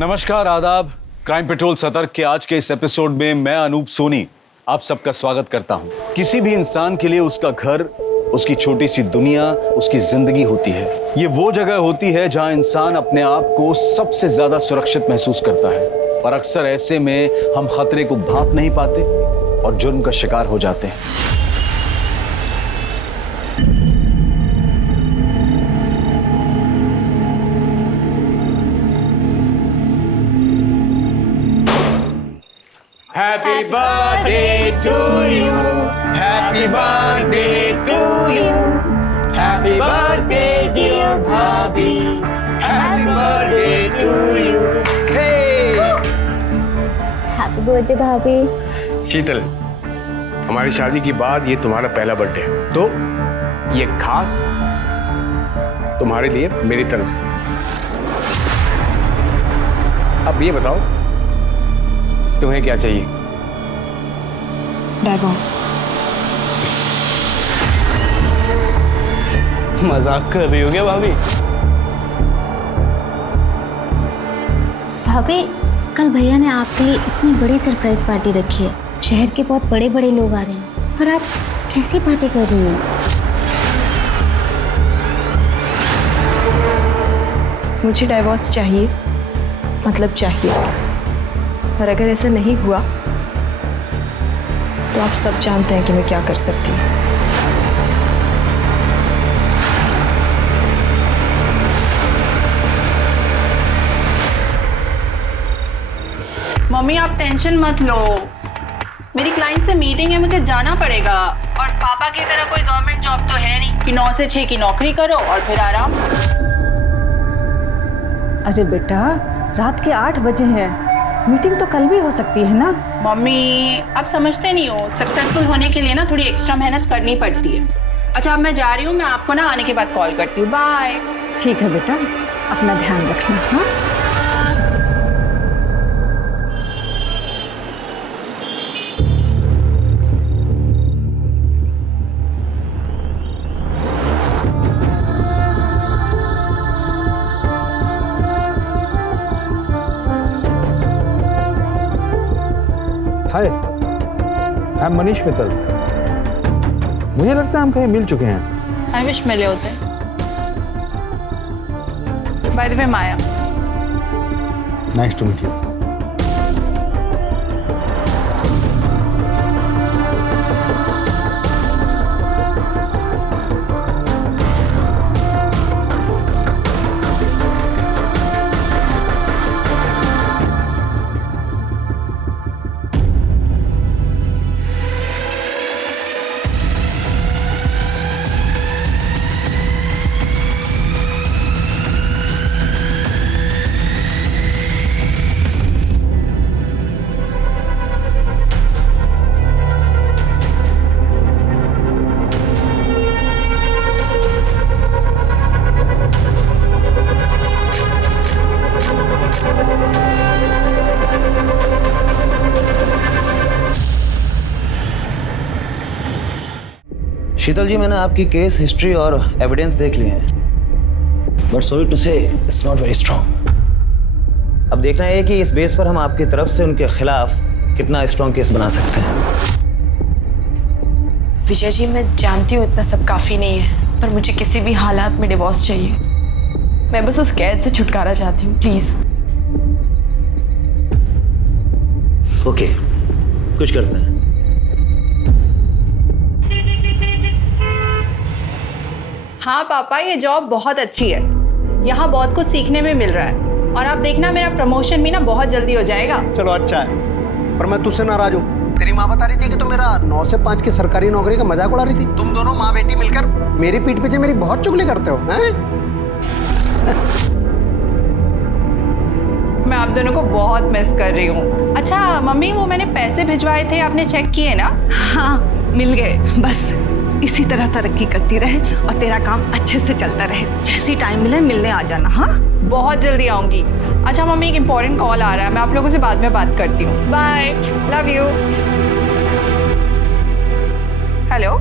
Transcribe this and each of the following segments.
नमस्कार, आदाब। Crime petrol सतर्क के आज के इस एपिसोड में मैं अनूप सोनी आप सबका स्वागत करता हूं। किसी भी इंसान के लिए उसका घर, उसकी छोटी सी दुनिया, उसकी जिंदगी होती है। ये वो जगह होती है जहां इंसान अपने आप को सबसे ज्यादा सुरक्षित महसूस करता है, पर अक्सर ऐसे में हम खतरे को भांप नहीं पाते और जुर्म का शिकार हो जाते हैं। Happy birthday to you. Happy birthday to you. Happy birthday dear Bhabhi. Happy birthday to you. Hey! Happy birthday भाभी। शीतल, हमारी शादी के बाद ये तुम्हारा पहला बर्थडे है, तो ये खास तुम्हारे लिए मेरी तरफ से। अब ये बताओ तुम्हें क्या चाहिए? डाइवोर्स। मजाक कर रही हो क्या भाभी? भाभी, कल भैया ने आपके लिए इतनी बड़ी सरप्राइज पार्टी रखी है। शहर के बहुत बड़े बड़े लोग आ रहे हैं और आप कैसी पार्टी कर रही हो? मुझे डाइवोर्स चाहिए, मतलब चाहिए। और अगर ऐसा नहीं हुआ तो आप सब जानते हैं कि मैं क्या कर सकती हूँ। मम्मी आप टेंशन मत लो, मेरी क्लाइंट से मीटिंग है, मुझे जाना पड़ेगा। और पापा की तरह कोई गवर्नमेंट जॉब तो है नहीं कि 9 से 6 की नौकरी करो और फिर आराम। अरे बेटा, रात के 8 बजे हैं, मीटिंग तो कल भी हो सकती है ना। मम्मी आप समझते नहीं हो, सक्सेसफुल होने के लिए ना थोड़ी एक्स्ट्रा मेहनत करनी पड़ती है। अच्छा अब मैं जा रही हूँ, मैं आपको ना आने के बाद कॉल करती हूँ। बाय। ठीक है बेटा, अपना ध्यान रखना। हाँ, हाय, आई एम मनीष मित्तल। मुझे लगता है हम कहीं मिल चुके हैं। आई विश मिले होते। By the way Maya. Nice to meet you. Sheetal ji, मैंने आपकी केस हिस्ट्री और एविडेंस देख लिए हैं, but sorry to say it's not very strong. अब देखना है कि इस बेस पर हम आपकी तरफ से उनके खिलाफ कितना स्ट्रॉन्ग केस बना सकते हैं। विजय जी, मैं जानती हूँ इतना सब काफ़ी नहीं है, पर मुझे किसी भी हालात में डिवोर्स चाहिए। मैं बस उस कैद से छुटकारा चाहती हूँ, प्लीज़। ओके, कुछ करते हैं। हाँ पापा, ये जॉब बहुत अच्छी है, यहाँ बहुत कुछ सीखने में मिल रहा है। और आप देखना मेरा प्रमोशन भी ना बहुत जल्दी हो जाएगा। चलो अच्छा है, पर मैं तुझसे नाराज हूँ। तेरी माँ बता रही थी कि तू मेरा 9 से 5 की सरकारी नौकरी का मजाक उड़ा रही थी। तुम दोनों माँ बेटी मिलकर मेरी पीठ पीछे मेरी बहुत चुगली करते हो, हैं? मैं आप दोनों को बहुत मिस कर रही हूँ। अच्छा मम्मी, वो मैंने पैसे भिजवाए थे, आपने चेक किए ना? हाँ, मिल गए। बस इसी तरह तरक्की करती रहे और तेरा काम अच्छे से चलता रहे। जैसी टाइम मिले मिलने आ जाना। हाँ, बहुत जल्दी आऊंगी। अच्छा मम्मी, एक इम्पोर्टेंट कॉल आ रहा है, मैं आप लोगों से बाद में बात करती हूँ। Bye, love you. Hello,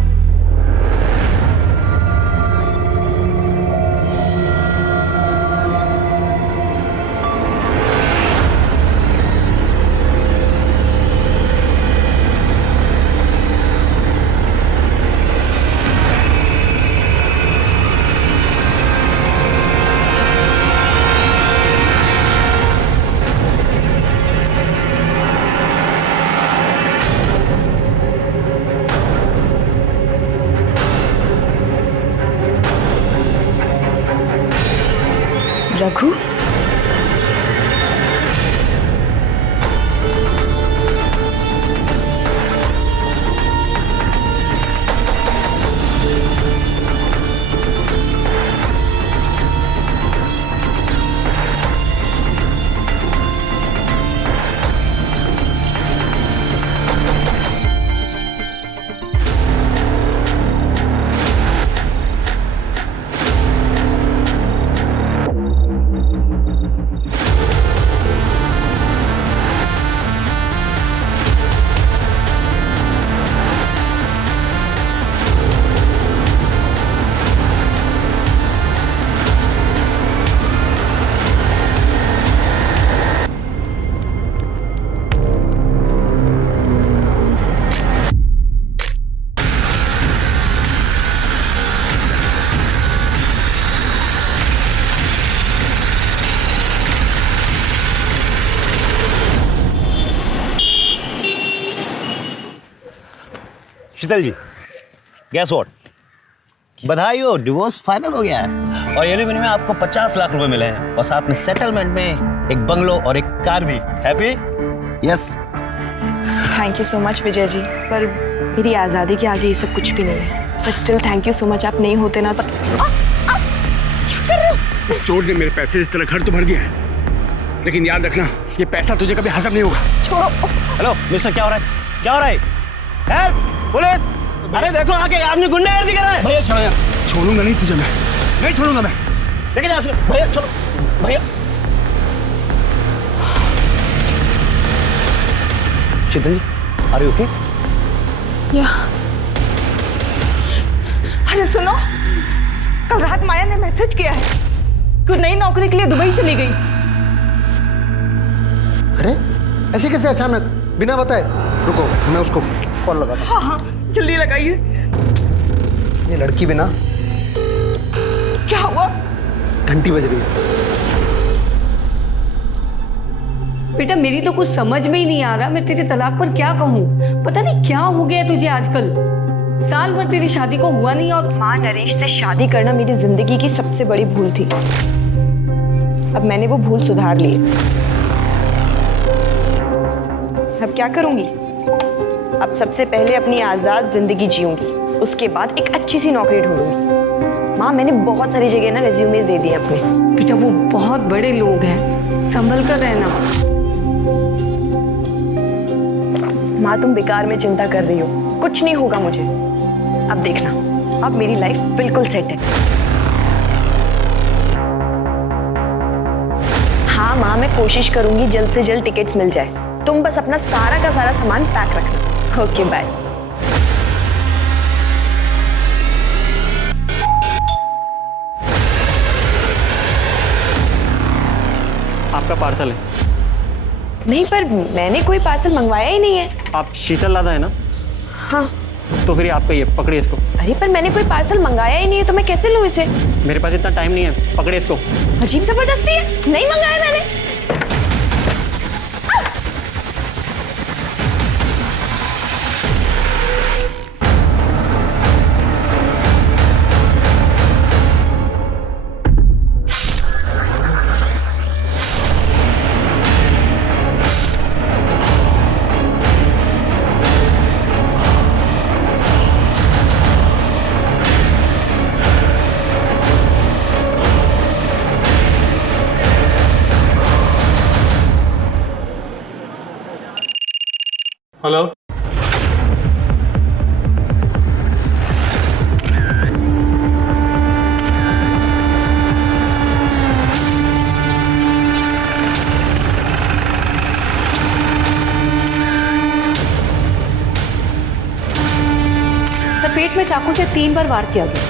Raghu, Sheetal ji, guess what, बधाई हो, डिवोर्स फाइनल हो गया है और एलिमनी में आपको 50 लाख रुपए मिले हैं और साथ में सेटलमेंट में एक बंगलो और एक कार भी। Happy? Yes. Thank you so much Vijay ji, पर मेरी आज़ादी के आगे ये सब कुछ भी नहीं है। But still thank you so much, आप नहीं होते ना तो। क्या कर रहे हो? इस चोर ने मेरे पैसे से तेरा घर तो भर दिया है, लेकिन याद रखना ये पैसा तुझे कभी हजम नहीं होगा। छोड़ो। हेलो मिस्टर, क्या हो रहा है? क्या हो रहा है? Help, police! अरे देखो आगे आदमी गुंडागर्दी कर रहा है। भैया छोड़ो यार। छोड़ूंगा नहीं तुझे, मैं नहीं छोड़ूंगा मैं। लेके जा भैया, छोड़ो भैया। शीतल जी, आर यू ओके? या अरे सुनो, कल रात माया ने मैसेज किया है कि वो नई नौकरी के लिए दुबई चली गई। अरे ऐसे कैसे अचानक, बिना बताए? रुको, मैं उसको कॉल लगाता हूं। हाँ हाँ, जल्दी लगाइए। ये लड़की बिना। क्या हुआ? घंटी बज रही है। बेटा मेरी तो कुछ समझ में ही नहीं आ रहा, मैं तेरे तलाक पर क्या कहूँ। पता नहीं क्या हो गया तुझे आजकल, साल भर तेरी शादी को हुआ नहीं। और माँ, नरेश से शादी करना मेरी जिंदगी की सबसे बड़ी भूल थी। अब मैंने वो भूल सुधार ली है। अब क्या करूंगी? अब सबसे पहले अपनी आजाद जिंदगी जीऊंगी, उसके बाद एक अच्छी सी नौकरी ढूंढूंगी। माँ, मैंने बहुत सारी जगह ना रेज्यूमेज दे दिए अपने। बेटा वो बहुत बड़े लोग हैं, संभल कर रहना। माँ, तुम बेकार में चिंता कर रही हो, कुछ नहीं होगा मुझे। अब देखना, अब मेरी लाइफ बिल्कुल सेट है। हाँ माँ, मैं कोशिश करूंगी जल्द से जल्द टिकट्स मिल जाए। तुम बस अपना सारा का सारा सामान पैक रखना। Okay bye. आपका पार्सल है। नहीं, पर मैंने कोई पार्सल मंगवाया ही नहीं है। आप शीतल लादा है ना? हाँ। तो फिर आपका ये पकड़िए इसको। अरे पर मैंने कोई पार्सल मंगाया ही नहीं है, तो मैं कैसे लूँ इसे? मेरे पास इतना टाइम नहीं है, पकड़िए इसको। अजीब जबरदस्ती है, नहीं मंगाया मैंने। हेलो। सर पेट में चाकू से 3 बार वार किया गया।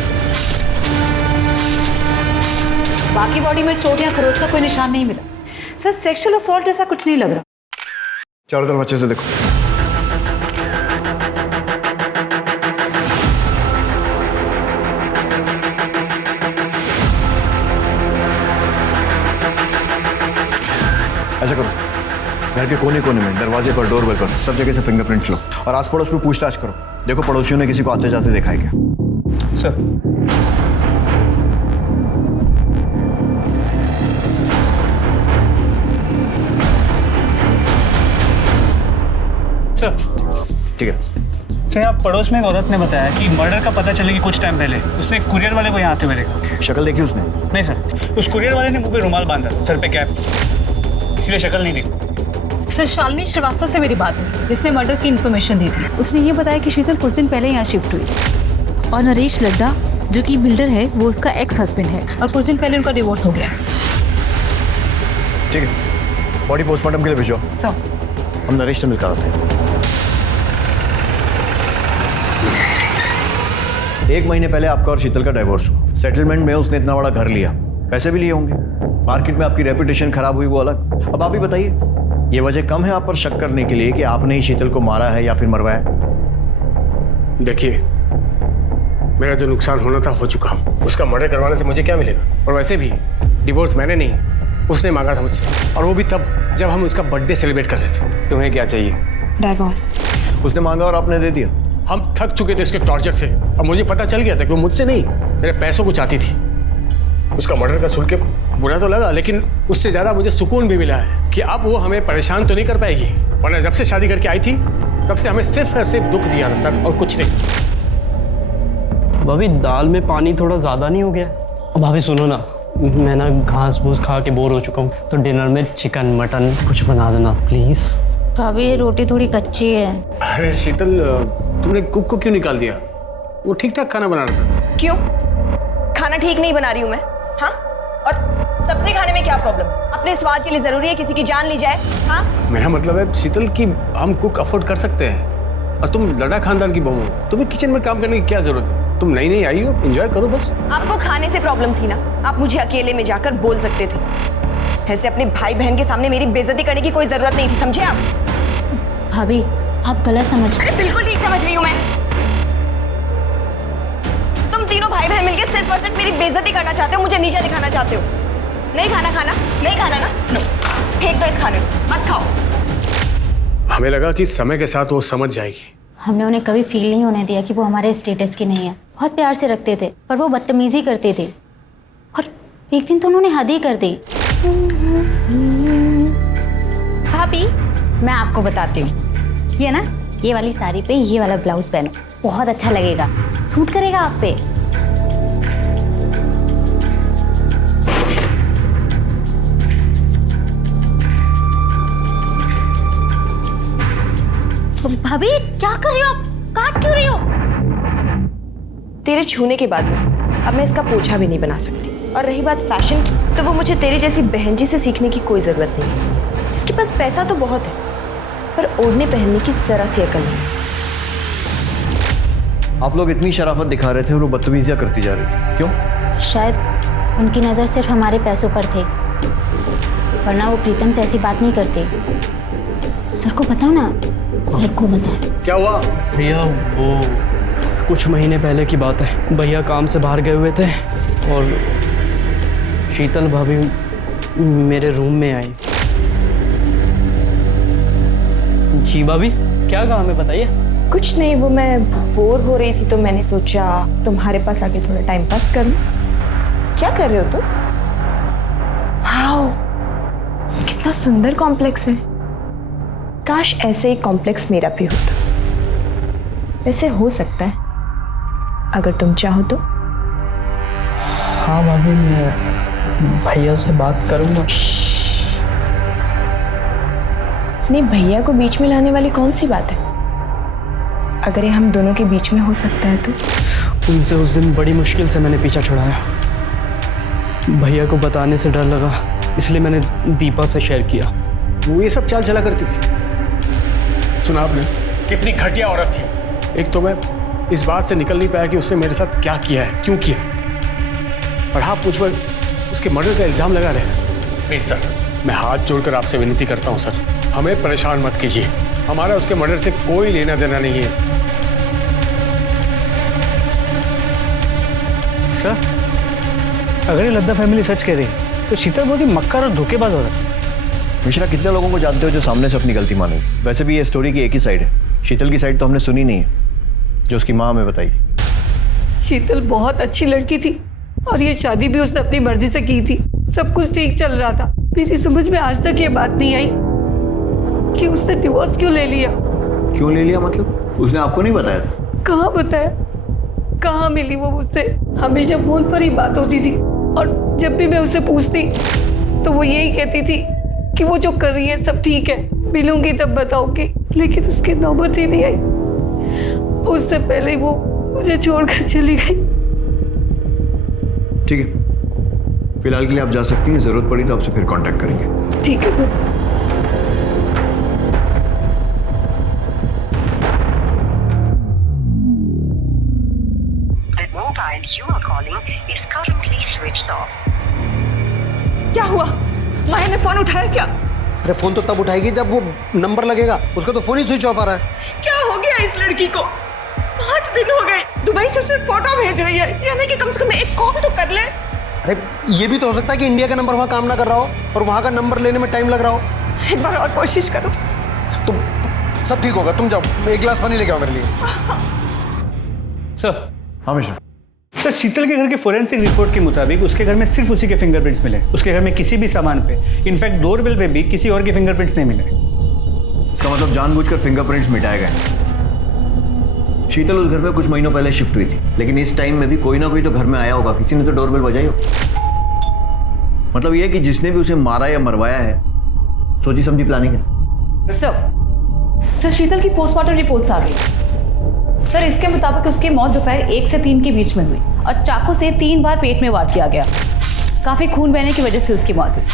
बाकी बॉडी में चोट या खरोच का कोई निशान नहीं मिला। सर सेक्सुअल असॉल्ट ऐसा कुछ नहीं लग रहा। चारों तरफ अच्छे से देखो। ऐसा करो, घर के कोने कोने में, दरवाजे पर, डोर पर, सब जगह से फिंगरप्रिंट लो और आस पड़ोस में पूछताछ करो। देखो पड़ोसियों ने किसी को आते जाते देखा है क्या? सर सर ठीक है। सर आप पड़ोस में एक औरत ने बताया कि मर्डर का पता चले कि कुछ टाइम पहले उसने एक कुरियर वाले को यहाँ आते हुए देखा। शक्ल देखी उसने? नहीं सर, उस कुरियर वाले ने मुंह पे रुमाल बांधा, सर पे कैप, इसलिए शक्ल नहीं देखी। सर शालिनी श्रीवास्तव से मेरी बात हुई, जिसने मर्डर की इन्फॉर्मेशन दी थी। उसने ये बताया कि शीतल कुछ दिन पहले यहाँ शिफ्ट हुई और नरेश लड्डा जो कि बिल्डर है वो उसका एक्स हस्बैंड है और कुछ दिन पहले उनका डिवोर्स हो गया। ठीक है, बॉडी पोस्टमार्टम के लिए भेजो। सर हम नरेश से मिलकर आते हैं। 1 महीने पहले आपका और शीतल का डाइवोर्स हुआ। सेटलमेंट में उसने इतना बड़ा घर लिया, पैसे भी लिए होंगे, मार्केट में आपकी रेपुटेशन खराब हुई वो अलग। अब आप ही बताइए, ये वजह कम है आप पर शक करने के लिए कि आपने ही शीतल को मारा है या फिर मरवाया? देखिए, मेरा जो नुकसान होना था हो चुका। उसका मर्डर करवाने से मुझे क्या मिलेगा? और वैसे भी डिवोर्स मैंने नहीं, उसने मांगा था मुझसे, और वो भी तब जब हम उसका बर्थडे सेलिब्रेट कर रहे थे। तुम्हें क्या चाहिए? डाइवोर्स। उसने मांगा और आपने दे दिया? हम थक चुके थे उसके टॉर्चर से, और मुझे पता चल गया था कि वो मुझसे नहीं मेरे पैसों को चाहती थी। उसका मर्डर का सुन के बुरा तो लगा, लेकिन उससे ज्यादा मुझे सुकून भी मिला है कि अब वो हमें परेशान तो नहीं कर पाएगी। वरना जब से शादी करके आई थी तब से हमें सिर्फ और सिर्फ दुख दिया था सर, और कुछ नहीं। भाभी दाल में पानी थोड़ा ज़्यादा नहीं हो गया? भाभी सुनो ना, मैं ना घास फूस खा के बोर हो चुका हूँ, तो डिनर में चिकन मटन कुछ बना देना प्लीज़। भाभी ये रोटी थोड़ी कच्ची है। अरे शीतल, तुमने कुक को क्यों निकाल दिया? वो ठीक ठाक खाना बना रहा था। क्यों? खाना ठीक नहीं बना रही हूँ मैं? हाँ? और सब्जी खाने में क्या प्रॉब्लम? अपने स्वाद के लिए जरूरी है किसी की जान ली जाए? हाँ? मेरा मतलब है शीतल कि हम कुक अफोर्ड कर सकते हैं, और तुम लड़ा खानदान की बहू हो, तुम्हें किचन में काम करने की क्या जरूरत है? तुम नई नई आई हो, एंजॉय करो बस। आपको खाने से प्रॉब्लम थी ना, आप मुझे अकेले में जाकर बोल सकते थे। ऐसे अपने भाई बहन के सामने मेरी बेइज्जती करने की कोई जरूरत नहीं थी, समझे आप? भाभी आप गलत समझ रहे। अरे बिल्कुल ठीक समझ रही हूँ मैं। तुम तीनों भाई बहन मिलकर सिर्फ और सिर्फ मेरी बेइज्जती करना चाहते हो, मुझे नीचा दिखाना चाहते हो। नहीं खाना खाना? नहीं खाना ना? लो, फेंक दो इस खाने को, मत खाओ। हमें लगा कि समय के साथ वो समझ जाएगी। हमने उन्हें कभी फील नहीं होने दिया कि वो हमारे स्टेटस की नहीं है। बहुत प्यार से रखते थे, पर वो बदतमीजी करते थे, और एक दिन तो उन्होंने हद ही कर दी। भाभी मैं आपको बताती हूँ, ये ना ये वाली साड़ी पे ये वाला ब्लाउज पहनो, बहुत अच्छा लगेगा, सूट करेगा आप पे। भाभी क्या कर रही हो आप? काट क्यों रही हो? तेरे छूने के बाद में अब मैं इसका पोछा भी नहीं बना सकती। और रही बात फैशन की, तो वो मुझे तेरी जैसी बहन जी से सीखने की कोई जरूरत नहीं है, जिसके पास पैसा तो बहुत है पर ओढ़ने पहनने की जरा सी अकल नहीं। आप लोग इतनी शराफत दिखा रहे थे और वो बदतमीजियां करती जा रही थी, क्यों? शायद उनकी नज़र सिर्फ हमारे पैसों पर थे, वरना वो प्रीतम से ऐसी बात नहीं करते। सर को बताओ ना, सर को बताओ। क्या हुआ? भैया वो कुछ महीने पहले की बात है, भैया काम से बाहर गए हुए थे और शीतल भाभी मेरे रूम में आई। जी भाभी क्या काम है बताइए। कुछ नहीं, वो मैं बोर हो रही थी तो मैंने सोचा तुम्हारे पास आके थोड़ा टाइम पास कर लूं। क्या कर रहे हो तुम? वाओ, कितना सुंदर कॉम्प्लेक्स है। काश ऐसे ही कॉम्प्लेक्स मेरा भी होता। वैसे हो सकता है अगर तुम चाहो तो। हाँ भाभी मैं भैया से बात करूँगा। नहीं, भैया को बीच में लाने वाली कौन सी बात है? अगर ये हम दोनों के बीच में हो सकता है तो। उनसे उस दिन बड़ी मुश्किल से मैंने पीछा छुड़ाया। भैया को बताने से डर लगा, इसलिए मैंने दीपा से शेयर किया। वो ये सब चाल चला करती थी। सुना आपने कितनी घटिया औरत थी। एक तो मैं इस बात से निकल नहीं पाया कि उसने मेरे साथ क्या किया है, क्यों किया, और आप मुझ पर उसके मर्डर का इल्जाम लगा रहे हैं। प्लीज सर, मैं हाथ जोड़कर आपसे विनती करता हूँ सर, हमें परेशान मत कीजिए। हमारा उसके मर्डर से कोई लेना देना नहीं है। सर अगर ये लद्दा फैमिली सच कह रही है तो शीतल बहुत ही मक्कार और धोखेबाज हो रहा है। मिश्रा, कितने लोगों को जानते हो जो सामने से अपनी गलती मानेगी? वैसे भी ये स्टोरी की एक ही साइड है, शीतल की साइड तो हमने सुनी नहीं है जो उसकी माँ हमें बताई। शीतल बहुत अच्छी लड़की थी और ये शादी भी उसने अपनी मर्जी से की थी। सब कुछ ठीक चल रहा था। मेरी समझ में आज तक ये बात नहीं आई कि उसने डिवोर्स क्यों ले लिया, क्यों ले लिया मतलब? उसने आपको नहीं बताया था? कहाँ बताया, कहाँ मिली वो मुझसे। हमेशा फोन पर ही बात होती थी और जब भी मैं उससे पूछती तो वो यही कहती थी कि वो जो कर रही है सब ठीक है, मिलूंगी तब बताऊंगी, लेकिन उसकी नौबत ही नहीं आई। उससे पहले ही वो मुझे छोड़कर चली गई। ठीक है, फिलहाल के लिए आप जा सकती हैं, जरूरत पड़ी तो आपसे फिर कांटेक्ट करेंगे। ठीक है सर। क्या हुआ? माया ने फोन उठाया क्या? अरे फोन तो तब उठाएगी जब वो नंबर लगेगा, उसका तो फोन ही स्विच ऑफ आ रहा है। क्या हो गया इस लड़की को? 5 दिन हो गए, दुबई से सिर्फ फोटो भेज रही है, यानी कि कम से कम एक कॉल तो कर ले। अरे ये भी तो हो सकता है कि इंडिया का नंबर वहाँ काम ना कर रहा हो और वहाँ का नंबर लेने में टाइम लग रहा हो। एक बार और कोशिश करो। तुम सब ठीक होगा, तुम जाओ, एक गिलास पानी लेके आओ मेरे लिए। सर। हाँ मिश्रा। सर, शीतल के घर के फोरेंसिक रिपोर्ट के मुताबिक उसके घर में सिर्फ उसी के फिंगरप्रिंट्स मिले। उसके घर में किसी भी सामान पे, इनफैक्ट डोरबेल पे भी किसी और के फिंगरप्रिंट्स नहीं मिले। इसका मतलब जानबूझकर फिंगरप्रिंट्स मिटाए गए। शीतल उस घर में कुछ महीनों पहले शिफ्ट हुई थी, लेकिन इस टाइम में भी कोई ना कोई तो घर में आया होगा, किसी ने तो डोरबेल बजाई हो। मतलब यह है कि जिसने भी उसे मारा या मरवाया है, सोची समझी प्लानिंग है। सर, शीतल की पोस्टमार्टम रिपोर्ट्स आ गई। सर, इसके मुताबिक उसकी मौत दोपहर 1 से 3 के बीच में हुई और चाकू से 3 बार पेट में वार किया गया। काफी खून बहने की वजह से उसकी मौत हुई,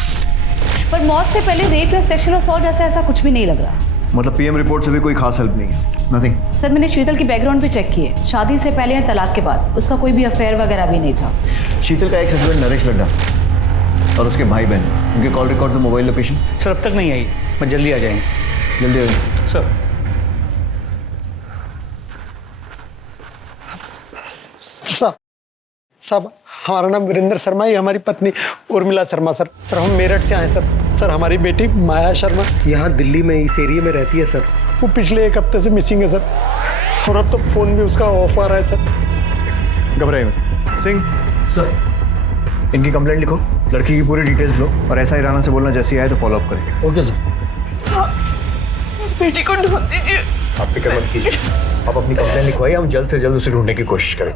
पर मौत से पहले रेप या सेक्सुअल असॉल्ट जैसा ऐसा कुछ भी नहीं लग रहा। मतलब पीएम रिपोर्ट से भी कोई खास हेल्प नहीं है? नथिंग। सर, मैंने शीतल की बैकग्राउंड भी चेक की है। शादी से पहले या तलाक के बाद उसका कोई भी अफेयर वगैरह भी नहीं था। शीतल का एक्स हस्बैंड नरेश लड्डा और उसके भाई बहन, उनके कॉल रिकॉर्ड्स और मोबाइल लोकेशन? सर, अब तक नहीं आई, मैं जल्दी आ जाएंगे। जल्दी आ जाएंगे सर। साहब हमारा नाम वीरेंद्र शर्मा है, हमारी पत्नी उर्मिला शर्मा सर। सर हम मेरठ से आए सर। सर हमारी बेटी माया शर्मा यहाँ दिल्ली में इस एरिया में रहती है सर। वो पिछले 1 हफ्ते से मिसिंग है सर, और अब तो फोन भी उसका ऑफ आ रहा है सर। घबराइए मत। सिंह सर, इनकी कंप्लेंट लिखो, लड़की की पूरी डिटेल्स लो और ऐसा ही राणा से बोलना जैसी आए तो फॉलो अप करेंगे। Okay sir. मेरी बेटी को ढूंढ दीजिए। आप फिक्र मत कीजिए, आप अपनी कंप्लेंट लिखवाइए, हम जल्द से जल्द उसे ढूंढने की कोशिश करें।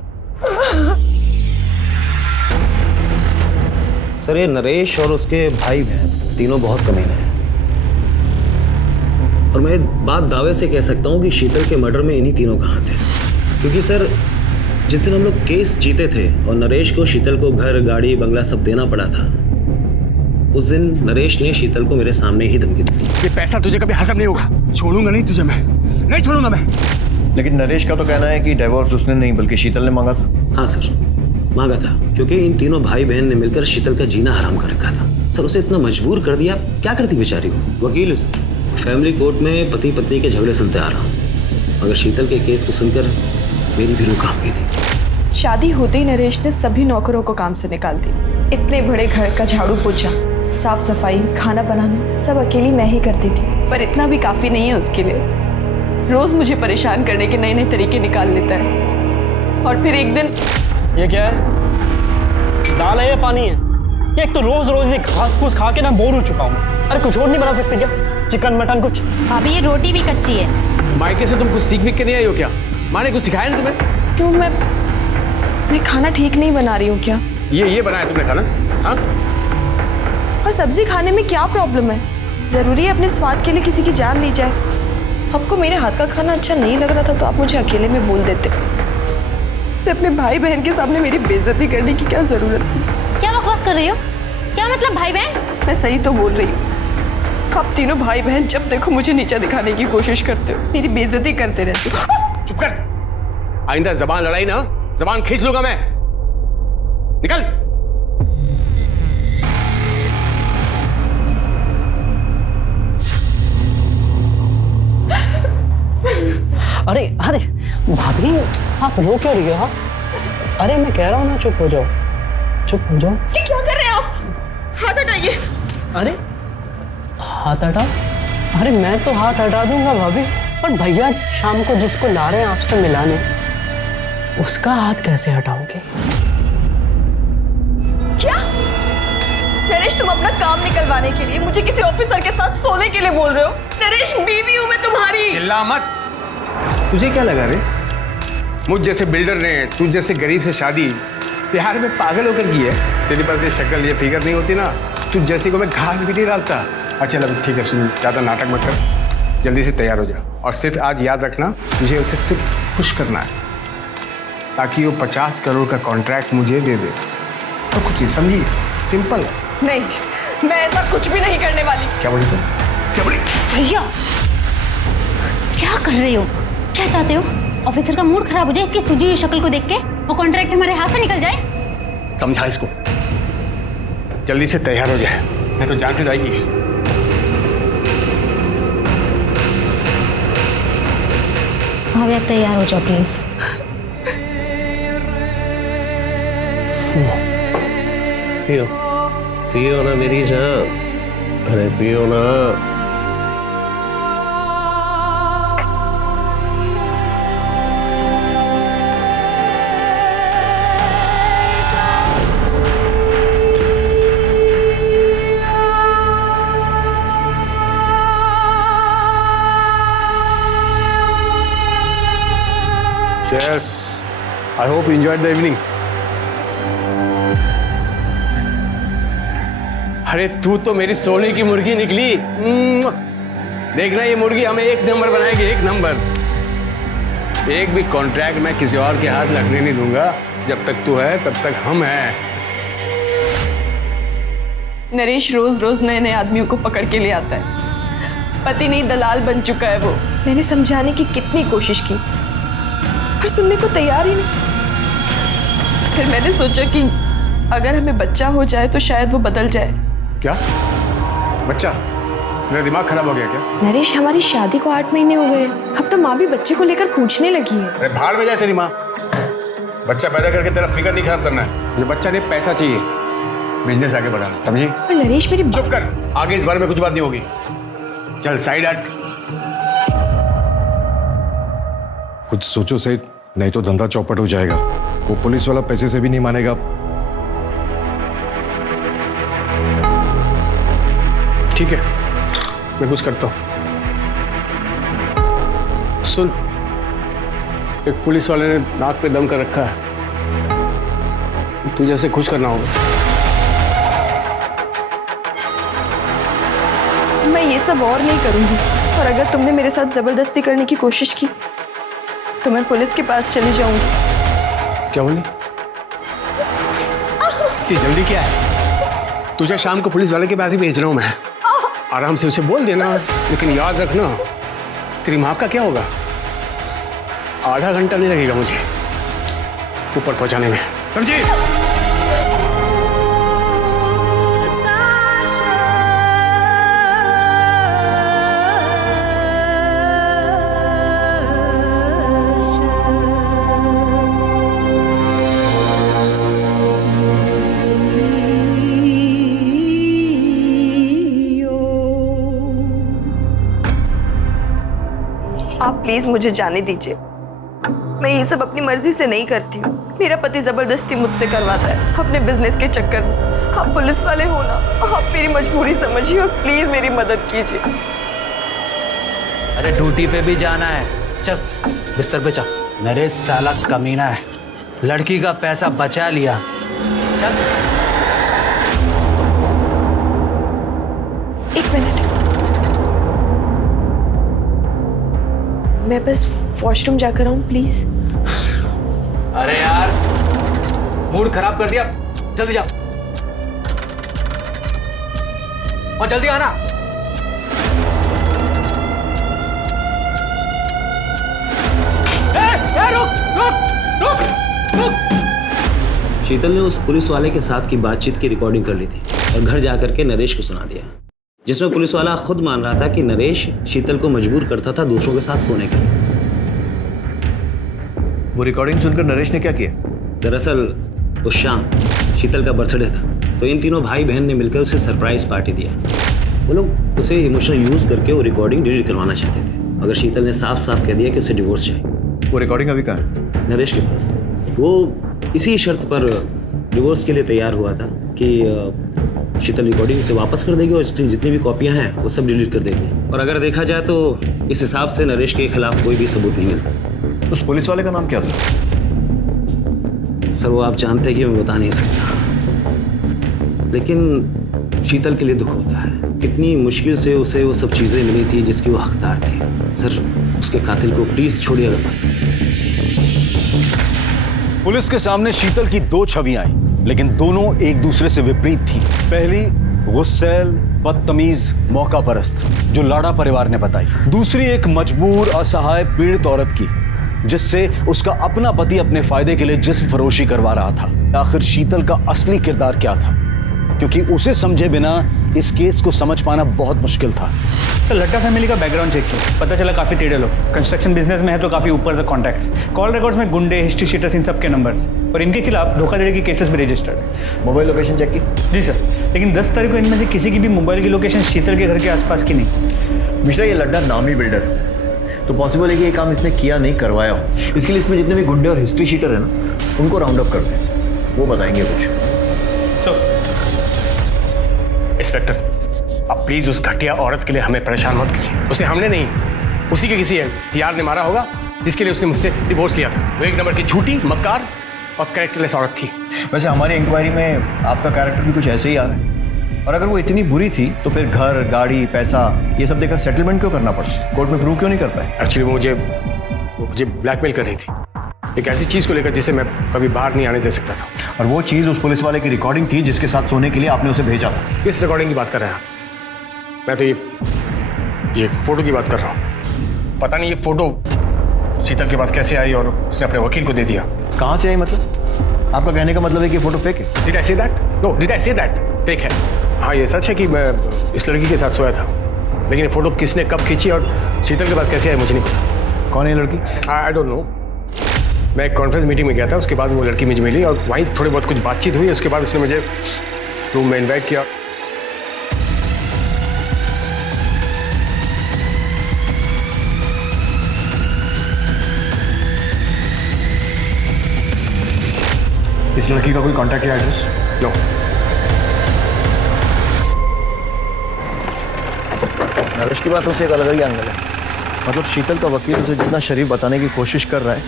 सर, ये नरेश और उसके भाई बहन तीनों बहुत कमीने हैं, और मैं बात दावे से कह सकता हूँ कि शीतल के मर्डर में इन्हीं तीनों का हाथ है। क्योंकि सर, जिस दिन हम लोग केस जीते थे और नरेश को शीतल को घर, गाड़ी, बंगला सब देना पड़ा था, उस दिन नरेश ने शीतल को मेरे सामने ही धमकी दी। ये पैसा तुझे कभी हजम नहीं होगा, छोड़ूंगा नहीं तुझे, मैं नहीं छोड़ूंगा मैं। लेकिन नरेश का तो कहना है कि डिवोर्स उसने नहीं बल्कि शीतल ने मांगा था। हाँ सर, मांगा था, क्योंकि इन तीनों भाई बहन ने मिलकर शीतल का जीना हराम कर रखा था। सर, उसे इतना मजबूर कर दिया, क्या करती बेचारी वो। वकील हूँ सर, फैमिली कोर्ट में पति पत्नी के झगड़े सुनते आ रहा हूँ, मगर शीतल के केस को सुनकर मेरी भी रूह कांप गई थी। शादी होते ही नरेश ने सभी नौकरों को काम से निकाल दी। इतने बड़े घर का झाड़ू पोछा, साफ सफाई, खाना बनाना सब अकेली मैं ही करती थी, पर इतना भी काफी नहीं है उसके लिए। रोज मुझे परेशान करने के नए नए तरीके निकाल लेता है। और फिर एक दिन, ये क्या है? दाल है या पानी है? ये एक तो रोज रोज ये घास फूस खा के ना बोर हो चुका हूँ। अरे कुछ और नहीं बना सकते क्या? चिकन मटन कुछ? भाभी ये रोटी भी कच्ची है। मायके से तुम कुछ सीख के नहीं आई हो क्या? माँ ने कुछ सिखाया नहीं तुम्हें? क्यों मैं खाना ठीक नहीं बना रही हूँ क्या? ये बनाया तुमने खाना? हाँ? और सब्जी खाने में क्या प्रॉब्लम है? जरूरी है अपने स्वाद के लिए किसी की जान ली जाए? आपको मेरे हाथ का खाना अच्छा नहीं लग रहा था तो आप मुझे अकेले में बोल देते। इसे अपने भाई बहन के सामने मेरी बेइज्जती करने की क्या जरूरत थी? क्या बकवास कर रही हो? क्या मतलब भाई बहन? मैं सही तो बोल रही हूँ। आप तीनों भाई बहन जब देखो मुझे नीचा दिखाने की कोशिश करते हो, मेरी बेइज्जती करते रहते हो। चुप कर, आइंदा जबान लड़ाई ना, जबान खींच लूंगा मैं। निकल। अरे अरे भाभी, आप रो क्यों रही हो? अरे मैं कह रहा हूँ ना, चुप हो जाओ, चुप हो जाओ। ये क्या कर रहे हैं आप? हाथ हटाइए। अरे हाथ हटा? अरे मैं तो हाथ हटा दूंगा भाभी, पर भैया शाम को जिसको ला रहे हैं आपसे मिलाने, उसका हाथ कैसे हटाओगे? क्या नरेश, तुम अपना काम निकलवाने के लिए मुझे किसी ऑफिसर के साथ सोने के लिए बोल रहे हो? नरेश, बीवी हूं मैं तुम्हारी। चिल्ला मत, तुझे क्या लगा रे? मुझ जैसे बिल्डर ने तुझ जैसे गरीब से शादी बिहार में पागल होकर की है। तेरे पास ये शक्ल ये फिगर नहीं होती ना, तुझ जैसे को मैं घास भी नहीं डालता। अच्छा चल ठीक है, सुन ज़्यादा नाटक मत कर, जल्दी से तैयार हो जा। और सिर्फ आज याद रखना, मुझे उसे सिर्फ खुश करना है ताकि वो 50 करोड़ का कॉन्ट्रैक्ट मुझे दे दे। तो कुछ नहीं, समझी? सिंपल। नहीं, मैं ऐसा कुछ भी नहीं करने वाली। क्या बोली तुम? क्या बोली? भैया क्या कर रहे हो? क्या चाहते हो? ऑफिसर का मूड खराब हो जाए इसकी सूजी हुई शक्ल को देख के और कॉन्ट्रैक्ट हमारे हाथ से निकल जाए? समझा इसको, जल्दी से तैयार हो जाए, नहीं तो जान से जाएगी। भाभी आप तैयार हो जाओ प्लीज। पियो पियो ना मेरी जान, अरे पियो ना। Yes, I hope you enjoyed the evening. अरे तू तो मेरी सोने की मुर्गी निकली। देखना ये मुर्गी हमें एक नंबर बनाएगी, एक नंबर। एक भी कॉन्ट्रैक्ट मैं किसी और के हाथ लगने नहीं दूंगा। जब तक तू है तब तक हम हैं। नरेश रोज रोज नए नए आदमियों को पकड़ के ले आता है। पति नहीं दलाल बन चुका है वो। मैंने समझाने की कितनी कोशिश की पर सुनने को तैयार ही नहीं। फिर मैंने सोचा कि अगर हमें बच्चा हो जाए तो शायद वो बदल जाए। क्या बच्चा? तेरा दिमाग खराब हो गया क्या? नरेश हमारी शादी को 8 महीने हो गए, अब तो माँ भी बच्चे को लेकर पूछने लगी है। अरे भाड़ में जाए तेरी माँ। बच्चा पैदा करके तेरा फिगर नहीं खराब करना है। मुझे बच्चा नहीं, पैसा चाहिए, बिजनेस आगे बढ़ाना, समझी? पर नरेश मेरी चुप कर, आगे इस बारे में कुछ बात नहीं होगी। चल साइड हट। कुछ सोचो सेठ, नहीं तो धंधा चौपट हो जाएगा। वो पुलिस वाला पैसे से भी नहीं मानेगा। ठीक है, मैं कुछ करता हूँ। सुन, एक पुलिस वाले ने नाक पे दम कर रखा है, तुझे उसे खुश करना होगा। मैं ये सब और नहीं करूंगी, और अगर तुमने मेरे साथ जबरदस्ती करने की कोशिश की तो मैं पुलिस के पास चली जाऊंगी। क्या बोली? इतनी जल्दी क्या है? तुझे शाम को पुलिस वाले के पास ही भेज रहा हूं मैं। आराम से उसे बोल देना, लेकिन याद रखना तेरी माँ का क्या होगा? आधा घंटा नहीं लगेगा मुझे ऊपर पहुंचाने में, समझी? आप प्लीज मुझे जाने दीजिए। मैं ये सब अपनी मर्जी से नहीं करती हूँ। मेरा पति जबरदस्ती मुझसे करवाता है अपने बिजनेस के चक्कर में। आप पुलिस वाले हो ना, आप मेरी मजबूरी समझिए और प्लीज मेरी मदद कीजिए। अरे ड्यूटी पे भी जाना है, चल बिस्तर पे चल। नरेश साला कमीना है, लड़की का पैसा बचा लिया। चल। एक मिनट, मैं बस वॉशरूम जाकर आऊं प्लीज। अरे यार मूड खराब कर दिया, जल्दी जा और जल्दी आना। शीतल ने उस पुलिस वाले के साथ की बातचीत की रिकॉर्डिंग कर ली थी और घर जाकर के नरेश को सुना दिया, जिसमें पुलिस वाला खुद मान रहा था कि नरेश शीतल को मजबूर करता था दूसरों के साथ सोने के लिए। वो रिकॉर्डिंग सुनकर नरेश ने क्या किया? दरअसल उस शाम शीतल का बर्थडे था, तो इन तीनों भाई बहन ने मिलकर उसे सरप्राइज पार्टी दिया। वो लोग उसे इमोशनल यूज करके वो रिकॉर्डिंग डिलीट करवाना चाहते थे, मगर शीतल ने साफ साफ कह दिया कि उसे डिवोर्स चाहिए। वो रिकॉर्डिंग अभी कहाँ है? नरेश के पास। वो इसी शर्त पर डिवोर्स के लिए तैयार हुआ था कि शीतल रिकॉर्डिंग उसे वापस कर देगी और जितनी भी कॉपियां हैं वो सब डिलीट कर देगी। और अगर देखा जाए तो इस हिसाब से नरेश के खिलाफ कोई भी सबूत नहीं मिलता। उस पुलिस वाले का नाम क्या था? सर वो आप जानते हैं कि मैं बता नहीं सकता, लेकिन शीतल के लिए दुख होता है। कितनी मुश्किल से उसे वो सब चीज़ें मिली थी जिसकी वो हकदार थी। सर उसके कातिल को प्लीज़ छोड़िएगा मत। पुलिस के सामने शीतल की दो छवियां आई, लेकिन दोनों एक दूसरे से विपरीत थी। पहली गुस्सैल, बदतमीज, मौका परस्त जो लाड़ा परिवार ने बताई। दूसरी एक मजबूर, असहाय, पीड़ित औरत की, जिससे उसका अपना पति अपने फायदे के लिए जिस्म फरोशी करवा रहा था। आखिर शीतल का असली किरदार क्या था, क्योंकि उसे समझे बिना इस केस को समझ पाना बहुत मुश्किल था। तो लट्टा फैमिली का बैकग्राउंड चेक किया, पता चला काफी टेढ़े लोग, कंस्ट्रक्शन बिजनेस में है तो काफी ऊपर तक कॉन्टैक्ट्स, कॉल रिकॉर्ड्स में गुंडे, हिस्ट्री शीटर्स, इन सब के नंबर्स, और इनके खिलाफ धोखाधड़ी के केसेस भी रजिस्टर्ड है। मोबाइल लोकेशन चेक की? जी सर, लेकिन 10 तारीख को इनमें से किसी की भी मोबाइल की लोकेशन शीतल के घर के आसपास की नहीं। मिश्रा, ये लड्डा नामी बिल्डर है, तो पॉसिबल है कि ये काम इसने किया नहीं, करवाया हो। इसके लिए इसमें जितने भी गुंडे और हिस्ट्री शीटर है ना, उनको राउंड अप करते हैं, वो बताएंगे कुछ। इंस्पेक्टर, अब प्लीज उस घटिया औरत के लिए हमें परेशान मत कीजिए। उसे हमने नहीं, उसी के किसी यार ने मारा होगा, जिसके लिए उसने मुझसे डिवोर्स लिया था। वो एक नंबर की झूठी, मक्कार और कैरेक्टरलेस औरत थी। वैसे हमारी इंक्वायरी में आपका कैरेक्टर भी कुछ ऐसे ही आ रहा है, और अगर वो इतनी बुरी थी तो फिर घर, गाड़ी, पैसा ये सब देकर सेटलमेंट क्यों करना पड़ा? कोर्ट में प्रूव क्यों नहीं कर पाए? एक्चुअली वो मुझे ब्लैकमेल कर रही थी, एक ऐसी चीज को लेकर जिसे मैं कभी बाहर नहीं आने दे सकता था। और वो चीज उस पुलिस वाले की रिकॉर्डिंग थी जिसके साथ सोने के लिए आपने उसे भेजा था। किस रिकॉर्डिंग की बात कर रहे हैं आप? मैं तो ये फोटो की बात कर रहा हूँ। पता नहीं ये फोटो शीतल के पास कैसे आई और उसने अपने वकील को दे दिया। कहाँ से आई मतलब? आपका कहने का मतलब है कि फोटो फेक है? Did I say that? No, did I say that? Fake है। हाँ ये सच है कि मैं इस लड़की के साथ सोया था, लेकिन ये फोटो किसने कब खींची और शीतल के पास कैसे आई मुझे नहीं पता। कौन है लड़की? I don't know. मैं एक कॉन्फ्रेंस मीटिंग में गया था, उसके बाद वो लड़की मुझे मिली और वहीं थोड़ी बहुत कुछ बातचीत हुई। उसके बाद उसने मुझे रूम में इन्वाइट किया। इस लड़की का कोई कांटेक्ट या एड्रेस? नो। नरेश की बातों से एक अलग ही एंगल है। मतलब शीतल का वकील उसे जितना शरीफ बताने की कोशिश कर रहा है,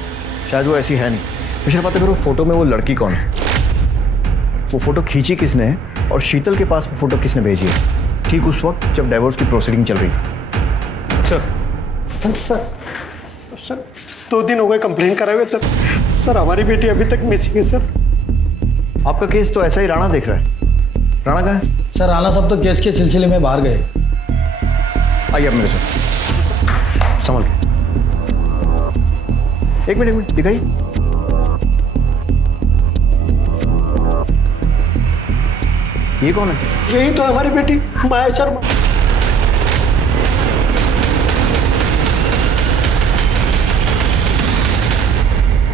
शायद वो ऐसी है नहीं। मिश्रा, बात करो फोटो में वो लड़की कौन है? वो फोटो खींची किसने है और शीतल के पास वो फोटो किसने भेजी है ठीक उस वक्त जब डाइवोर्स की प्रोसीडिंग चल रही है? सर 2 दिन हो गए कंप्लेंट कराए हुए सर। सर हमारी बेटी अभी तक मिसिंग है सर। आपका केस तो ऐसा ही राणा देख रहा है। राणा कहाँ है? सर राणा साहब तो केस के सिलसिले में बाहर गए। आइए आप मेरे साथ, संभल के। एक मिनट दिखाइए। ये कौन है? यही तो हमारी बेटी माया शर्मा।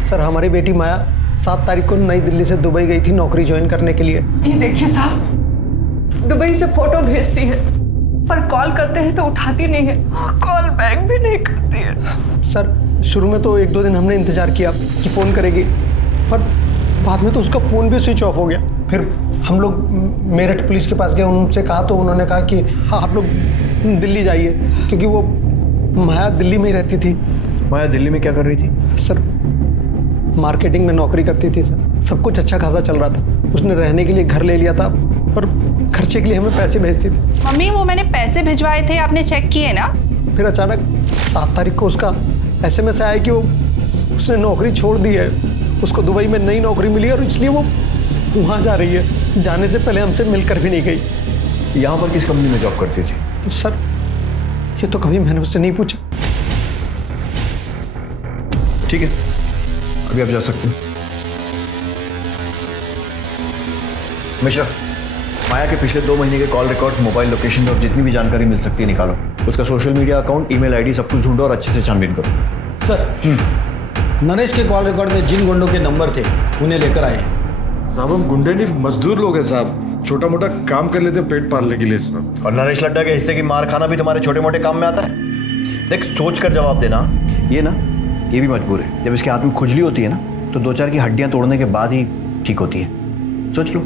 सर हमारी बेटी माया 7 तारीख को नई दिल्ली से दुबई गई थी नौकरी ज्वाइन करने के लिए। ये देखिए साहब, दुबई से फोटो भेजती है पर कॉल करते हैं तो उठाती नहीं है, कॉल बैक भी नहीं करती है। सर शुरू में तो 1-2 दिन हमने इंतजार किया कि फ़ोन करेगी, पर बाद में तो उसका फ़ोन भी स्विच ऑफ हो गया। फिर हम लोग मेरठ पुलिस के पास गए, उनसे कहा तो उन्होंने कहा कि हाँ आप लोग दिल्ली जाइए, क्योंकि वो माया दिल्ली में ही रहती थी। माया दिल्ली में क्या कर रही थी? सर मार्केटिंग में नौकरी करती थी सर। सब कुछ अच्छा खासा चल रहा था। उसने रहने के लिए घर ले लिया था और खर्चे के लिए हमें पैसे भेजती थी। मम्मी वो मैंने पैसे भिजवाए थे, आपने चेक किए ना? फिर अचानक 7 तारीख को उसका SMS आया कि वो उसने नौकरी छोड़ दी है, उसको दुबई में नई नौकरी मिली और इसलिए वो वहाँ जा रही है। जाने से पहले हमसे मिलकर भी नहीं गई। यहाँ पर किस कंपनी में जॉब करती थी? तो सर ये तो कभी मैंने उससे नहीं पूछा। ठीक है, अभी आप जा सकते हैं। मिश्रा, माया के पिछले 2 महीने के कॉल रिकॉर्ड्स, मोबाइल लोकेशन और जितनी भी जानकारी मिल सकती है निकालो। उसका social media account, email ID सब कुछ ढूंढो और अच्छे से छानबीन करो। सर नरेश के कॉल रिकॉर्ड में जिन गुंडों के नंबर थे उन्हें लेकर आए। साहब हम गुंडे नहीं, मजदूर लोग हैं साहब, छोटा मोटा काम कर लेते पेट पालने के लिए साहब। और नरेश लड्डा के हिस्से की मार खाना भी तुम्हारे छोटे मोटे काम में आता है? देख सोच कर जवाब देना। ये भी मजबूर है। जब इसके हाथ में खुजली होती है ना तो 2-4 की हड्डियां तोड़ने के बाद ही ठीक होती है। सोच लो।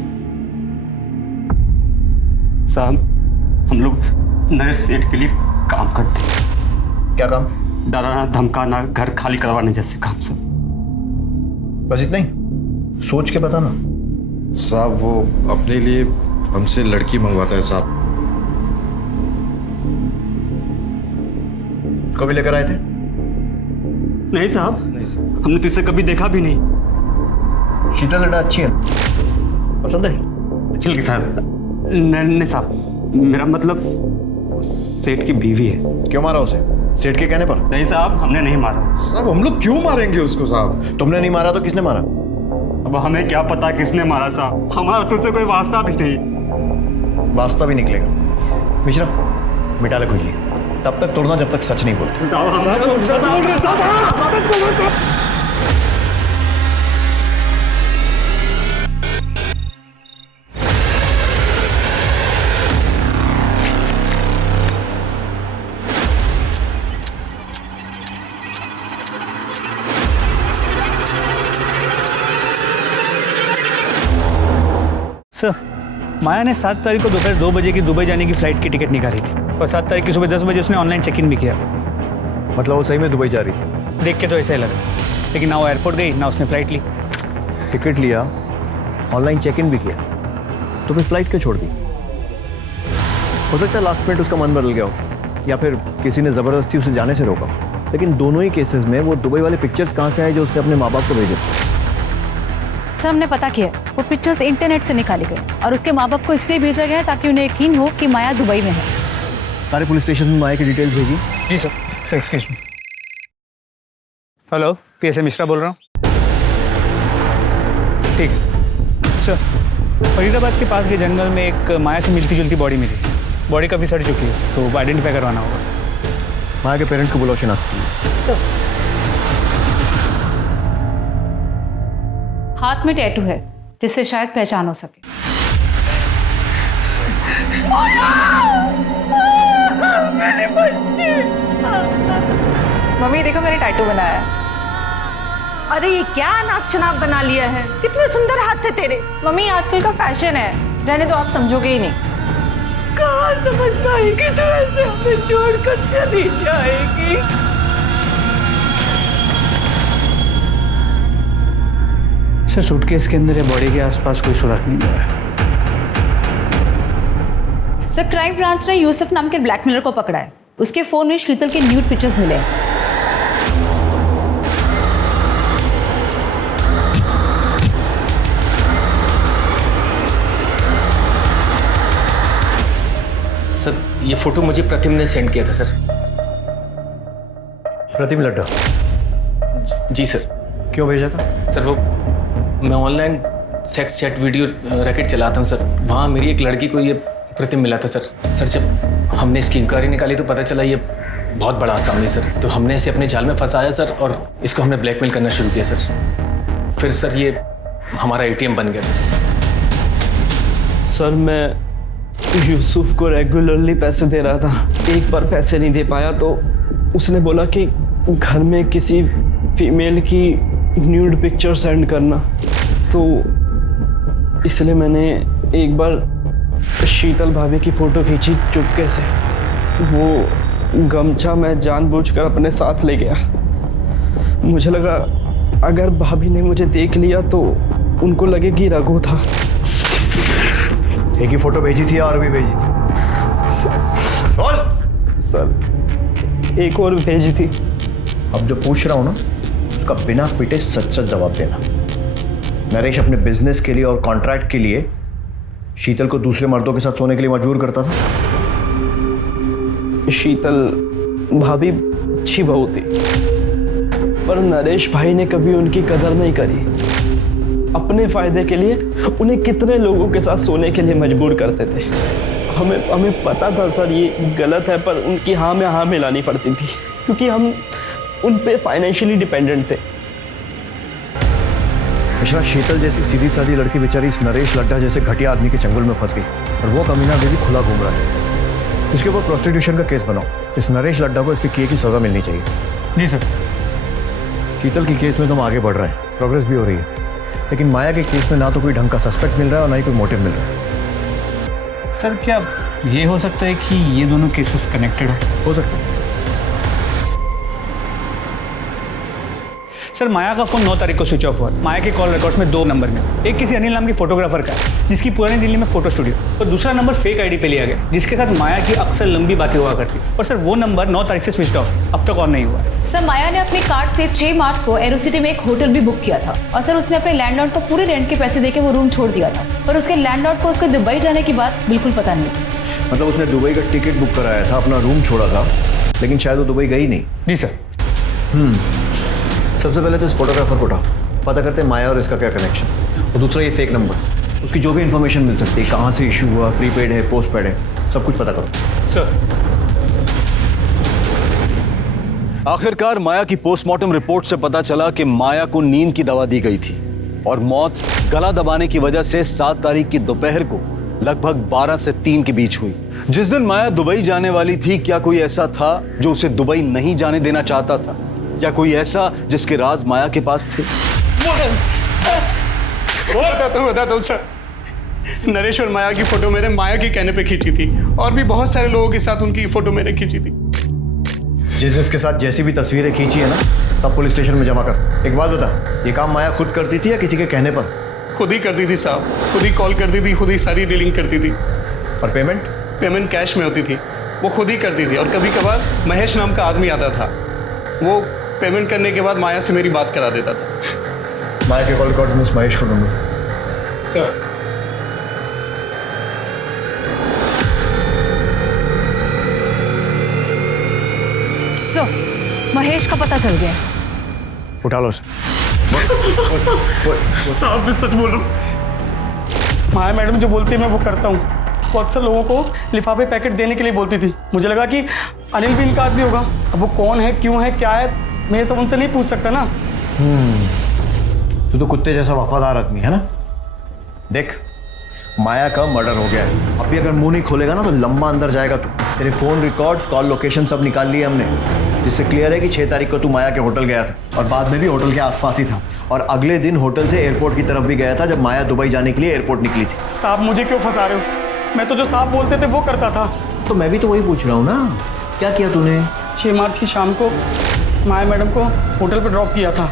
साहब हम लोग नरेश सेठ के लिए काम करते हैं। क्या काम? डराना, धमकाना, घर खाली करवाने जैसे काम सर। बस इतना ही? सोच के बताना। साहब वो अपने लिए हमसे लड़की मंगवाता है साहब। उसको भी लेकर आए थे? नहीं साहब, हमने तो इससे कभी देखा भी नहीं। शीतल लड़ा अच्छी है, पसंद है? अच्छी लगी साहब। नहीं साहब, मेरा मतलब सेठ की बीवी है। क्यों मारा उसे? सेठ के कहने पर? नहीं साहब, हमने नहीं मारा। साहब हम लोग क्यों मारेंगे उसको साहब? तुमने नहीं मारा तो किसने मारा? अब हमें क्या पता किसने मारा साहब, हमारा तो उससे कोई वास्ता भी नहीं। वास्ता भी निकलेगा। मिश्रा मिटा ले खुजली, तब तक तोड़ना जब तक सच नहीं बोलते। सर, माया ने 7 तारीख को दोपहर 2 बजे की दुबई जाने की फ्लाइट की टिकट निकाली थी और 7 तारीख की सुबह 10 बजे उसने ऑनलाइन चेक इन भी किया। मतलब वो सही में दुबई जा रही है? देख के तो ऐसा ही लगा, लेकिन ना वो एयरपोर्ट गई ना उसने फ्लाइट ली। टिकट लिया, ऑनलाइन चेक इन भी किया, तो फिर फ्लाइट क्यों छोड़ दी? हो सकता है लास्ट मिनट उसका मन बदल गया हो, या फिर किसी ने ज़बरदस्ती उसे जाने से रोका। लेकिन दोनों ही केसेस में वो दुबई वाले पिक्चर्स कहाँ से आए जो उसने अपने माँ बाप को भेजे? सर हमने पता किया, वो पिक्चर्स इंटरनेट से निकाली गई और उसके माँ बाप को इसलिए भेजा गया ताकि उन्हें यकीन हो कि माया दुबई में है। सारे पुलिस स्टेशन में माया की डिटेल्स भेजी? जी sir. Sir excuse me. Hello, PSA Mishra बोल रहा हूँ। ठीक है सर, फरीदाबाद के पास के जंगल में एक माया से मिलती जुलती बॉडी मिली। बॉडी काफ़ी सड़ चुकी है, तो आइडेंटिफाई करवाना होगा। माया के पेरेंट्स को बुलाओ, शिनाख्त। हाथ में टैटू है जिससे शायद पहचान हो सके। मेरे बच्चे। मम्मी देखो मैंने टैटू बनाया है। अरे ये क्या अनाप शनाप बना लिया है, कितने सुंदर हाथ थे तेरे। मम्मी आजकल का फैशन है, रहने तो आप समझोगे ही नहीं। कहाँ समझ पाएगी तू, ऐसे हमें छोड़कर चली जाएगी। सर सूटकेस के अंदर या बॉडी के आसपास कोई सुराग नहीं मिला है। सर क्राइम ब्रांच ने यूसुफ नाम के ब्लैकमेलर को पकड़ा है। उसके फोन में शीतल के न्यूड पिक्चर्स मिले हैं। सर ये फोटो मुझे प्रतिम ने सेंड किया था सर। प्रतिम लड्डा? जी सर। क्यों भेजा था? सर वो मैं online sex chat video racket चलाता हूँ सर, वहाँ मेरी एक लड़की को ये प्रतिम मिला था सर। सर जब हमने इसकी इंक्वायरी निकाली तो पता चला ये बहुत बड़ा आसामी सर, तो हमने इसे अपने जाल में फंसाया सर और इसको हमने ब्लैकमेल करना शुरू किया सर। फिर सर ये हमारा ATM बन गया था सर। सर मैं यूसुफ को रेगुलरली पैसे दे रहा था, एक बार पैसे नहीं दे पाया तो उसने बोला कि घर में किसी फीमेल की न्यूड पिक्चर सेंड करना, तो इसलिए मैंने एक बार शीतल भाभी की फ़ोटो खींची चुपके से। वो गमछा मैं जानबूझकर अपने साथ ले गया। मुझे लगा अगर भाभी ने मुझे देख लिया तो उनको लगे कि रघु था। एक ही फोटो भेजी थी और भी भेजी थी? सर एक और भेजी थी। अब जो पूछ रहा हूं ना उसका बिना पीटे सच सच जवाब देना। नरेश अपने बिजनेस के लिए और कॉन्ट्रैक्ट के लिए शीतल को दूसरे मर्दों के साथ सोने के लिए मजबूर करता था? शीतल भाभी अच्छी बहू थी, पर नरेश भाई ने कभी उनकी कदर नहीं करी। अपने फायदे के लिए उन्हें कितने लोगों के साथ सोने के लिए मजबूर करते थे। हमें पता था सर ये गलत है, पर उनकी हाँ में हाँ मिलानी पड़ती थी क्योंकि हम उन पे फाइनेंशियली डिपेंडेंट थे। मिश्रा, शीतल जैसी सीधी सादी लड़की बेचारी इस नरेश लड्ढा जैसे घटिया आदमी के चंगुल में फंस गई और वो कमीना बेबी खुला घूम रहा है। इसके ऊपर प्रोस्टिट्यूशन का केस बनाओ। इस नरेश लड्ढा को इसके किए की सजा मिलनी चाहिए। जी सर। शीतल की केस में तो हम आगे बढ़ रहे हैं, प्रोग्रेस भी हो रही है, लेकिन माया के केस में ना तो कोई ढंग का सस्पेक्ट मिल रहा है और ना ही कोई मोटिव मिल रहा है। सर क्या ये हो सकता है कि ये दोनों केसेस कनेक्टेड हो? सकता है। सर माया का फोन 9 तारीख को स्विच ऑफ हुआ। माया के कॉल रिकॉर्ड्स में 2 नंबर में, एक किसी अनिल नाम की फोटोग्राफर का है जिसकी पुरानी दिल्ली में फोटो स्टूडियो, और दूसरा नंबर फेक आईडी पे लिया गया जिसके साथ माया की अक्सर लंबी बातें हुआ करती। और सर वो नंबर 9 तारीख से स्विच ऑफ, अब तक ऑन नहीं हुआ। सर माया ने अपने कार्ड से 6 मार्च को एरोसिटी में एक होटल भी बुक किया था, और सर उसने अपने लैंडलॉर्ड को पूरे रेंट के पैसे देके वो रूम छोड़ दिया था, पर उसके लैंडलॉर्ड को उसके दुबई जाने की बात बिल्कुल पता नहीं थी। मतलब उसने दुबई का टिकट बुक कराया था, अपना रूम छोड़ा था, लेकिन शायद वो दुबई गई नहीं। जी सर। सबसे पहले तो इस फोटोग्राफर को उठाओ, पता करते हैं माया और इसका क्या कनेक्शन, और दूसरा ये फेक नंबर, उसकी जो भी इंफॉर्मेशन मिल सकती है, कहाँ से इशू हुआ, प्रीपेड है, पोस्टपेड है, सब कुछ पता करो। सर। आखिरकार माया की पोस्टमार्टम रिपोर्ट से पता चला कि माया को नींद की दवा दी गई थी और मौत गला दबाने की वजह से 7 तारीख की दोपहर को लगभग 12 से 3 के बीच हुई। जिस दिन माया दुबई जाने वाली थी, क्या कोई ऐसा था जो उसे दुबई नहीं जाने देना चाहता था, या कोई ऐसा जिसके राज माया के पास थे? बताता हूँ सर। नरेश और माया की फोटो मैंने माया के कहने पे खींची थी, और भी बहुत सारे लोगों के साथ उनकी फोटो मैंने खींची थी। जिसके साथ जैसी भी तस्वीरें खींची है ना, सब पुलिस स्टेशन में जमा कर। एक बात बता, ये काम माया खुद करती थी या किसी के कहने पर? खुद ही करती थी साहब, खुद ही कॉल करती थी, खुद ही सारी डीलिंग करती थी। और पेमेंट? पेमेंट कैश में होती थी, वो खुद ही करती थी, और कभी कभार महेश नाम का आदमी आता था, वो पेमेंट करने के बाद माया से मेरी बात करा देता था। माया के कॉल रिकॉर्ड में महेश को ढूंढो। सो महेश का पता चल गया। उठा लो साहब मैं सच बोल रहा हूँ, माया मैडम जो बोलती है मैं वो करता हूँ। वो अक्सर लोगों को लिफाफे पैकेट देने के लिए बोलती थी। मुझे लगा कि अनिल भी इनका आदमी होगा। अब वो कौन है, क्यों है, क्या है, मैं ये सब उनसे नहीं पूछ सकता ना। तू तो कुत्ते जैसा वफादार आदमी है ना। देख, माया का मर्डर हो गया है, अभी अगर मुंह नहीं खोलेगा ना तो लंबा अंदर जाएगा तू। तेरे फोन रिकॉर्ड्स, कॉल लोकेशन सब निकाल लिए हमने, जिससे क्लियर है कि 6 तारीख को तू माया के होटल गया था, और बाद में भी होटल के आसपास ही था, और अगले दिन होटल से एयरपोर्ट की तरफ भी गया था जब माया दुबई जाने के लिए एयरपोर्ट निकली थी। साहब मुझे क्यों फंसा रहे हो? मैं तो जो साहब बोलते थे वो करता था। तो मैं भी तो वही पूछ रहा हूँ ना, क्या किया तूने? 6 मार्च की शाम को माया मैडम को होटल पर ड्रॉप किया था।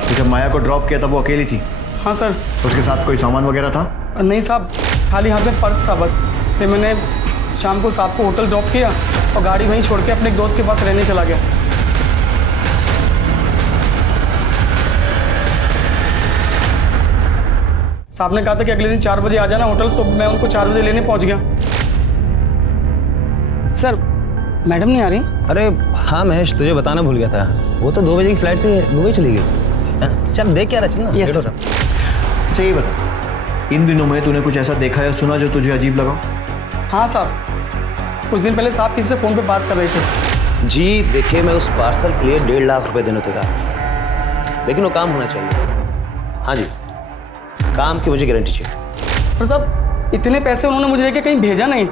तो जब माया को ड्रॉप किया था वो अकेली थी? हाँ सर। उसके साथ कोई सामान वगैरह था? नहीं साहब, खाली हाथ में पर्स था बस। फिर मैंने शाम को साहब को होटल ड्रॉप किया और गाड़ी वहीं छोड़ के अपने एक दोस्त के पास रहने चला गया। साहब ने कहा था कि अगले दिन 4 बजे आ जाना होटल, तो मैं उनको 4 बजे लेने पहुंच गया। सर मैडम नहीं आ रही? अरे हाँ महेश, तुझे बताना भूल गया था, वो तो 2 बजे की फ्लाइट से दुबई चली गई। चल देख क्या रहा, चल ना। Yes sir. अच्छा ये बता, इन दिनों में तूने कुछ ऐसा देखा या सुना जो तुझे अजीब लगा? हाँ साहब, कुछ दिन पहले साहब किसी से फ़ोन पे बात कर रहे थे। जी देखिए, मैं उस पार्सल के लिए 1.5 लाख रुपए देने थे, लेकिन वो काम होना चाहिए। हाँ जी, काम की मुझे गारंटी चाहिए। पर साहब इतने पैसे उन्होंने मुझे देके कहीं भेजा नहीं।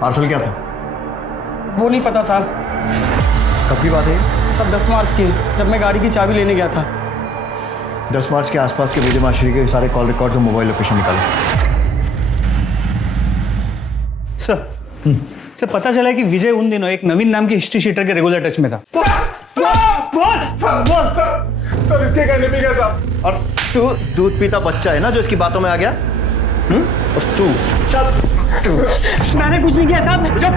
पार्सल क्या था? वो नहीं पता साहब। कब की बात है? सब 10 मार्च की, जब मैं गाड़ी की चाबी लेने गया था। 10 मार्च के आसपास के विजय माशरी के सारे कॉल रिकॉर्ड्स और मोबाइल लोकेशन निकाले। सर पता चला है कि विजय उन दिनों एक नवीन नाम की हिस्ट्री शीटर के रेगुलर टच में था। सर इसके कहने पे क्या साहब? और तू दूध पीता बच्चा है ना जो इसकी बातों में आ गया? और तू मैंने कुछ नहीं किया साहब। जब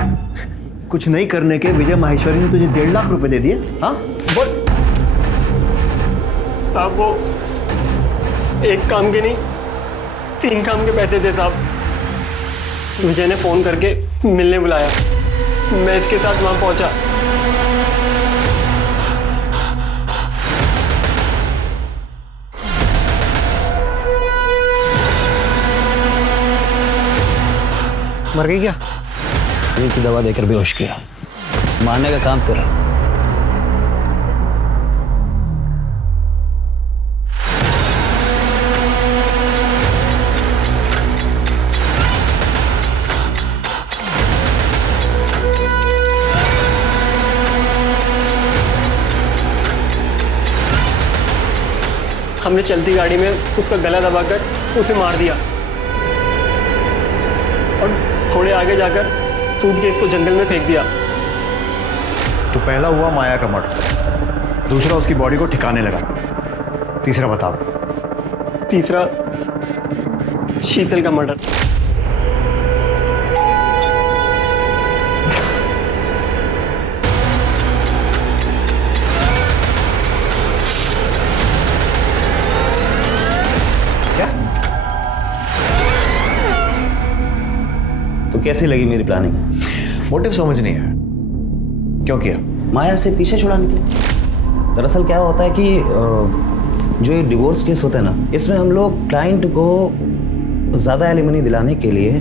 कुछ नहीं करने के विजय माहेश्वरी ने तुझे 1.5 लाख रुपए दे दिए? हाँ बोल साहब, वो एक काम के नहीं 3 काम के पैसे थे साहब। विजय ने फोन करके मिलने बुलाया, मैं इसके साथ वहां पहुंचा। मर गई क्या? नींद की दवा देकर बेहोश किया, मारने का काम तेरा। हमने चलती गाड़ी में उसका गला दबाकर उसे मार दिया, और थोड़े आगे जाकर सूटकेस को जंगल में फेंक दिया। तो पहला हुआ माया का मर्डर, दूसरा उसकी बॉडी को ठिकाने लगाना। तीसरा बताओ। तीसरा शीतल का मर्डर। तो कैसी लगी मेरी प्लानिंग? मोटिव समझ नहीं आया, क्यों किया? माया से पीछे छुड़ाने के लिए। दरअसल क्या होता है कि जो ये डिवोर्स केस होता है ना, इसमें हम लोग क्लाइंट को ज़्यादा एलिमनी दिलाने के लिए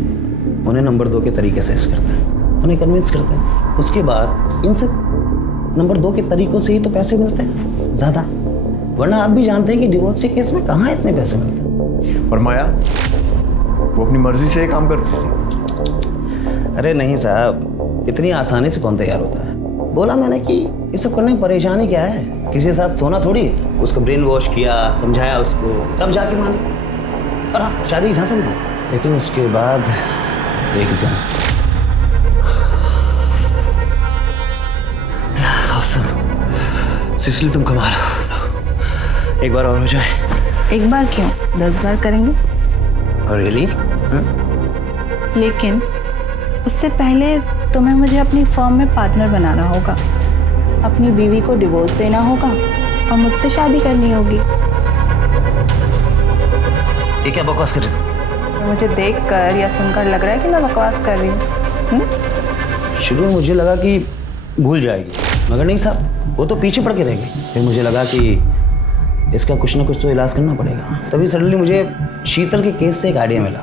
उन्हें नंबर 2 के तरीके से करते हैं, उन्हें कन्विंस करते हैं। उसके बाद इन सब नंबर 2 के तरीकों से ही तो पैसे मिलते हैं ज़्यादा, वरना आप भी जानते हैं कि डिवोर्स के केस में कहाँ इतने पैसे मिलते हैं। और माया वो अपनी मर्जी से काम करती है। अरे नहीं साहब, इतनी आसानी से कौन तैयार होता है। बोला मैंने कि ये सब करने में परेशानी क्या है, किसी के साथ सोना थोड़ी। उसको ब्रेन वॉश किया, समझाया उसको, तब जाके मानी। और हाँ, शादी की झांसा भी दी। लेकिन उसके बाद एक दिन सिसिली तुम कमाल हो। एक बार और हो जाए। एक बार क्यों, 10 बार करेंगे। रियली? लेकिन उससे पहले तुम्हें मुझे अपनी फर्म में पार्टनर बनाना होगा, अपनी बीवी को डिवोर्स देना होगा और मुझसे शादी करनी होगी। ये क्या बकवास कर रही थी? तो मुझे देखकर या सुनकर लग रहा है कि मैं बकवास कर रही हूँ। शुरू में मुझे लगा कि भूल जाएगी, मगर नहीं साहब, वो तो पीछे पड़ के रह गई। फिर मुझे लगा कि इसका कुछ ना कुछ तो इलाज करना पड़ेगा। तभी सडनली मुझे शीतल के केस से एक आइडिया मिला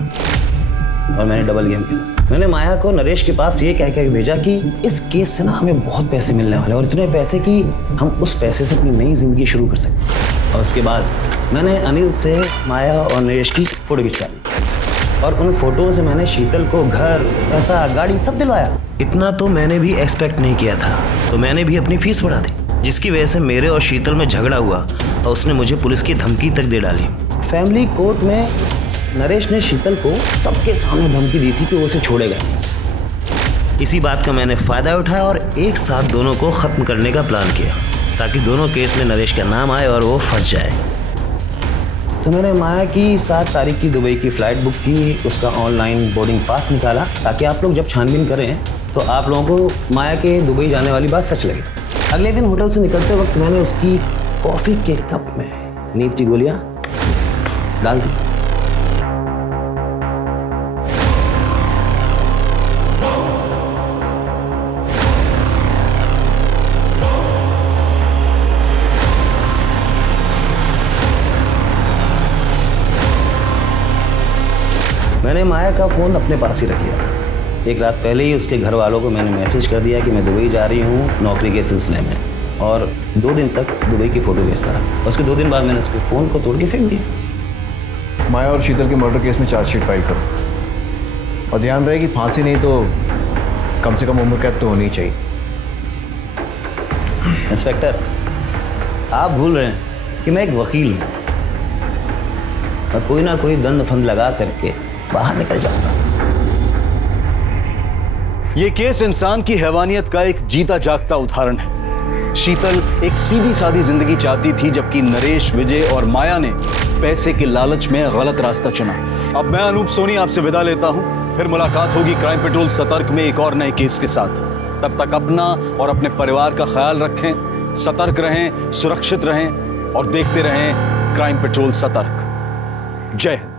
और मैंने डबल गेम खेला। मैंने माया को नरेश के पास ये कह के भेजा कि इस केस से ना हमें बहुत पैसे मिलने वाले हैं, और इतने पैसे कि हम उस पैसे से अपनी नई जिंदगी शुरू कर सकते। और उसके बाद मैंने अनिल से माया और नरेश की फोटो खिंचवा ली, और उन फोटो से मैंने शीतल को घर, पैसा, गाड़ी सब दिलवाया। इतना तो मैंने भी एक्सपेक्ट नहीं किया था, तो मैंने भी अपनी फीस बढ़ा दी, जिसकी वजह से मेरे और शीतल में झगड़ा हुआ और उसने मुझे पुलिस की धमकी तक दे डाली। फैमिली कोर्ट में नरेश ने शीतल को सबके सामने धमकी दी थी कि वो उसे छोड़ेगा। इसी बात का मैंने फ़ायदा उठाया और एक साथ दोनों को ख़त्म करने का प्लान किया, ताकि दोनों केस में नरेश का नाम आए और वो फंस जाए। तो मैंने माया की 7 तारीख की दुबई की फ़्लाइट बुक की, उसका ऑनलाइन बोर्डिंग पास निकाला, ताकि आप लोग जब छानबीन करें तो आप लोगों को माया के दुबई जाने वाली बात सच लगे। अगले दिन होटल से निकलते वक्त मैंने उसकी कॉफ़ी के कप में नींद की गोलियाँ डाल दी। मैंने माया का फ़ोन अपने पास ही रख लिया था। एक रात पहले ही उसके घर वालों को मैंने मैसेज कर दिया कि मैं दुबई जा रही हूँ नौकरी के सिलसिले में, और 2 दिन तक दुबई की फ़ोटो भेजता रहा। उसके 2 दिन बाद मैंने उसके फ़ोन को तोड़ के फेंक दिया। माया और शीतल के मर्डर केस में चार्जशीट फाइल करो, और ध्यान रहे कि फांसी नहीं तो कम से कम उम्र कैद तो होनी चाहिए। इंस्पेक्टर, आप भूल रहे हैं कि मैं एक वकील हूँ, मैं कोई ना कोई दंड फंद लगा करके बाहर निकल जाऊंगा। ये केस इंसान की हैवानियत का एक जीता जागता उदाहरण है। शीतल एक सीधी सादी जिंदगी चाहती थी, जबकि नरेश, विजय और माया ने पैसे के लालच में गलत रास्ता चुना। अब मैं अनूप सोनी आपसे विदा लेता हूं, फिर मुलाकात होगी क्राइम पेट्रोल सतर्क में एक और नए केस के साथ। तब तक अपना और अपने परिवार का ख्याल रखें, सतर्क रहें, सुरक्षित रहें और देखते रहें क्राइम पेट्रोल सतर्क। जय हिंद।